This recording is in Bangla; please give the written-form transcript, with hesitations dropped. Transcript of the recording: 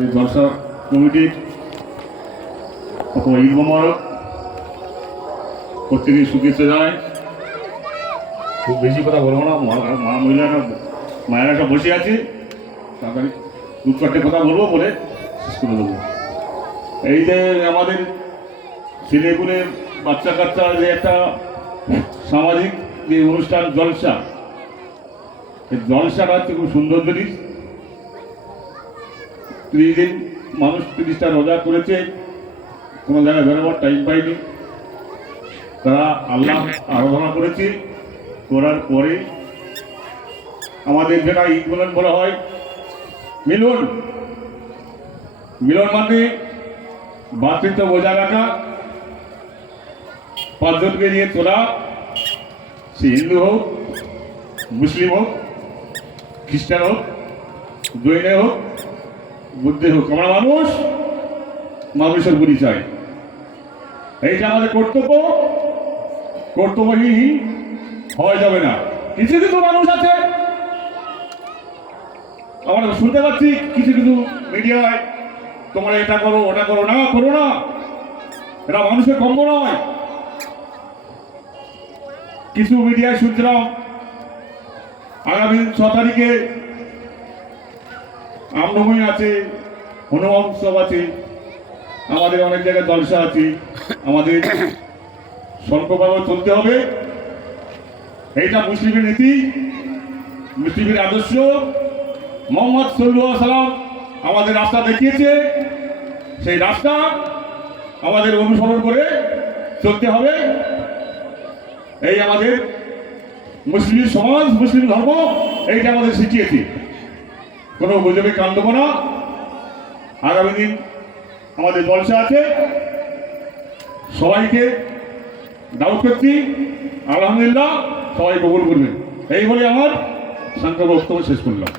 আমাদের জলসা কমিটির ঈদ মোবারক প্রত্যেকেই শুভেচ্ছা জানাই। খুব বেশি কথা বলবো না, মা মহিলারা মায়েরা সব বসে আছে, তাড়াতাড়ি দু চারটে কথা বলবো বলে শেষ করে দেবো। এই যে আমাদের ছেলেগুলো বাচ্চা কাচ্চার যে একটা সামাজিক যে অনুষ্ঠান জলসা, এই জলসাটা হচ্ছে খুব সুন্দর জিনিস। 30 দিন মানুষ 30টা রোজা করেছে, কোনো জায়গায় বেরোবার টাইম পাইনি। তারা আল্লাহ আরাধনা করেছে, করার পরে আমাদের যেটা ঈদ মিলন বলা হয়, মিলন মিলন মানে ভ্রাতৃত্ব বজায় রাখা, পাঁচজনকে নিয়ে তোলা, সে হিন্দু হোক, মুসলিম হোক, খ্রিস্টান হোক, জৈন হোক, বুদ্ধ হোক, আমরা মানুষের পরিচয়। এইটা আমাদের কর্তব্য, কর্তব্যহীন হওয়া যাবে না। কিছু কিছু মানুষ আছে, আমরা শুনতে পাচ্ছি কিছু কিছু মিডিয়ায়, তোমরা এটা করো ওটা করো না, করো না, এটা মানুষের কম্ব নয়। কিছু মিডিয়ায় শুনছিলাম আগামী 6 তারিখে রামনবমী আছে, হনুমান উৎসব আছে, আমাদের অনেক জায়গায় জলসা আছে, আমাদের স্বল্পভাবে চলতে হবে। এইটা মুসলিমের নীতি, মুসলিমের আদর্শ। মোহাম্মদ সাল্লাল্লাহু আলাইহি ওয়াসাল্লাম আমাদের রাস্তা দেখিয়েছে, সেই রাস্তা আমাদের অনুসরণ করে চলতে হবে। এই আমাদের মুসলিম সমাজ, মুসলিম ধর্ম এইটা আমাদের শিখিয়েছে। কোনো গুজবে কান দেবো না। আগামী দিন আমাদের জলসা আছে, সবাইকে দাওয়াত করছি, আলহামদুলিল্লাহ সবাই কবুল করবেন। এই বলে আমার সংক্ষেপ বক্তব্য শেষ করলাম।